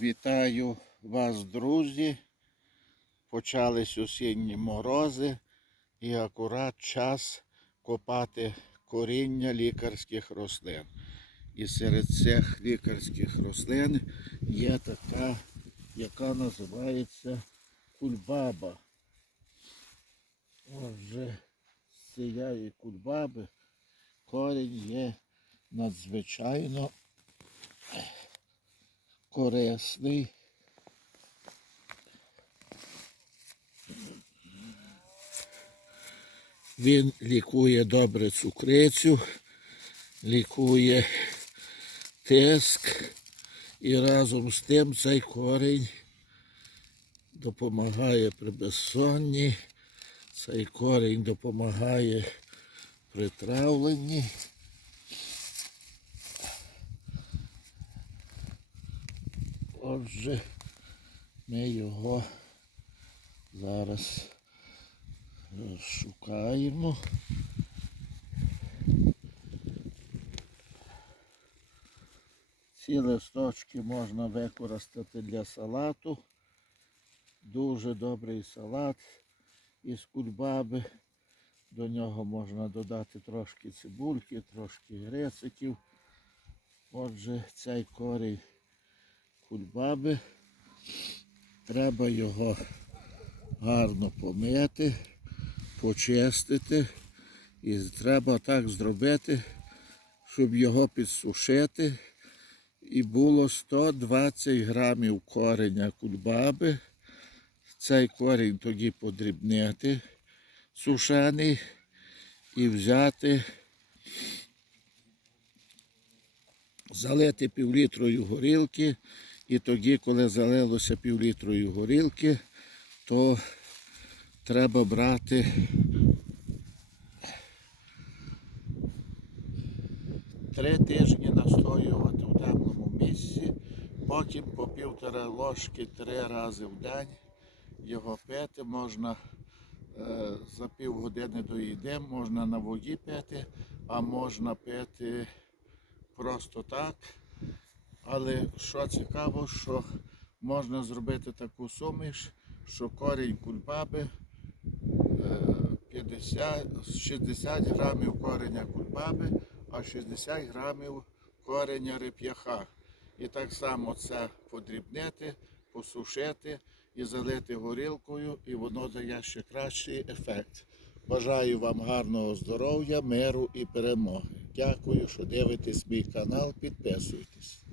Вітаю вас, друзі. Почались осінні морози і акурат час копати коріння лікарських рослин. І серед цих лікарських рослин є така, яка називається кульбаба. Отже, з цієї кульбаби корінь є надзвичайно корисний. Він лікує добре цукрицю, лікує тиск і разом з тим цей корінь допомагає при безсонні, цей корінь допомагає при травленні. Отже, ми його зараз шукаємо. Ці листочки можна використати для салату. Дуже добрий салат із кульбаби. До нього можна додати трошки цибульки, трошки грециків. Отже, цей корінь кульбаби. Треба його гарно помити, почистити. І треба так зробити, щоб його підсушити. І було 120 грамів кореня кульбаби. Цей корінь тоді подрібнити сушений і взяти, залити півлітрою горілки. І тоді, коли залилося півлітрою горілки, то треба брати три тижні настоювати в темному місці, потім по півтора ложки три рази в день його пити можна е, за півгодини до їди, можна на воді пити, а можна пити просто так. Але що цікаво, що можна зробити таку суміш, що корінь кульбаби е, 50, 60 грамів кореня кульбаби, а 60 грамів кореня реп'яха. І так само це подрібнити, посушити і залити горілкою, і воно дає ще кращий ефект. Бажаю вам гарного здоров'я, миру і перемоги. Дякую, що дивитесь мій канал. Підписуйтесь.